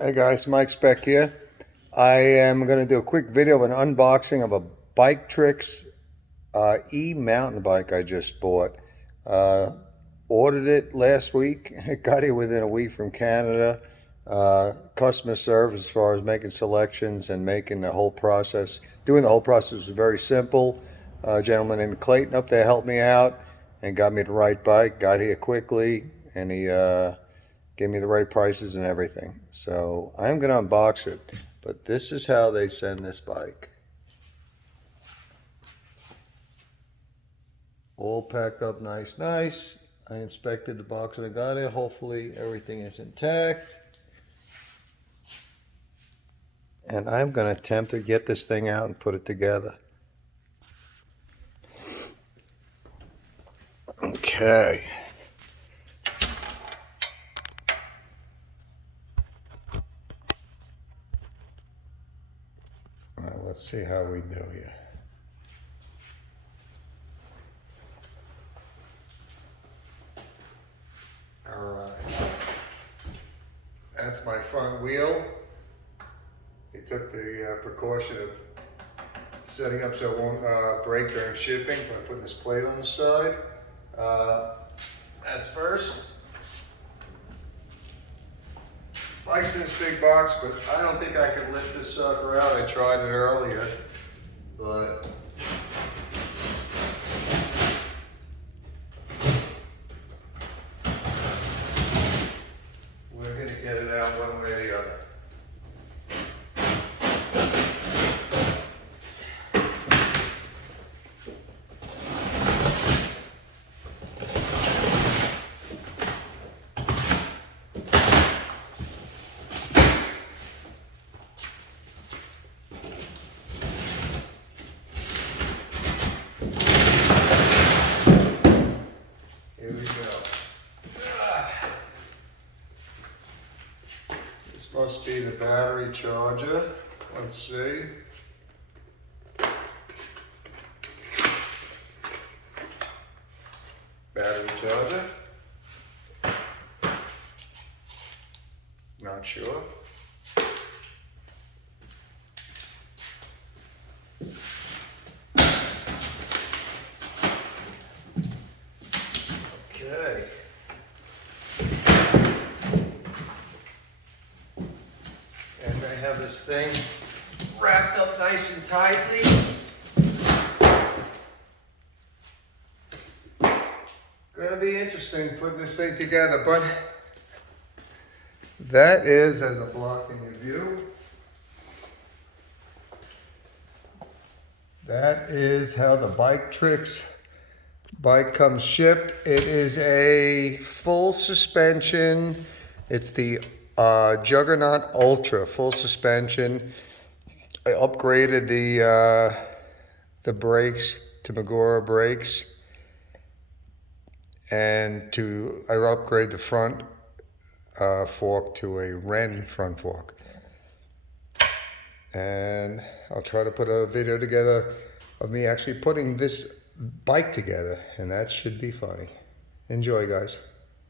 Hey guys, Mike Speck here. I am going to do a quick video of an unboxing of a Biktrix mountain bike I just bought. Uh, Ordered it last week. It got here within a week from Canada. Customer service as far as making selections and making the whole process, doing the whole process was very simple. A gentleman named Clayton up there helped me out and got me the right bike. Got here quickly, and he gave me the right prices and everything. So I'm going to unbox it, but this is how they send this bike. All packed up nice. I inspected the box when I got it. Hopefully everything is intact. And I'm going to attempt to get this thing out and put it together. Okay. All right, let's see how we do here. All right. That's my front wheel. They took the precaution of setting up so it won't break during shipping by putting this plate on the side. That's first. Bike's in this big box, but I don't think I could lift this sucker out. I tried it earlier, but we're going to get it out one way or the other. Here we go. This must be the battery charger. Let's see. Battery charger. Not sure. Okay. And they have this thing wrapped up nice and tightly. Gonna be interesting putting this thing together, but that is, as a blocking your view, that is how the Biktrix bike comes shipped. It is a full suspension. It's the Juggernaut Ultra full suspension. I upgraded the brakes to Magura brakes, and I upgraded the front fork to a Wren front fork. And I'll try to put a video together of me actually putting this bike together, and that should be funny. Enjoy, guys.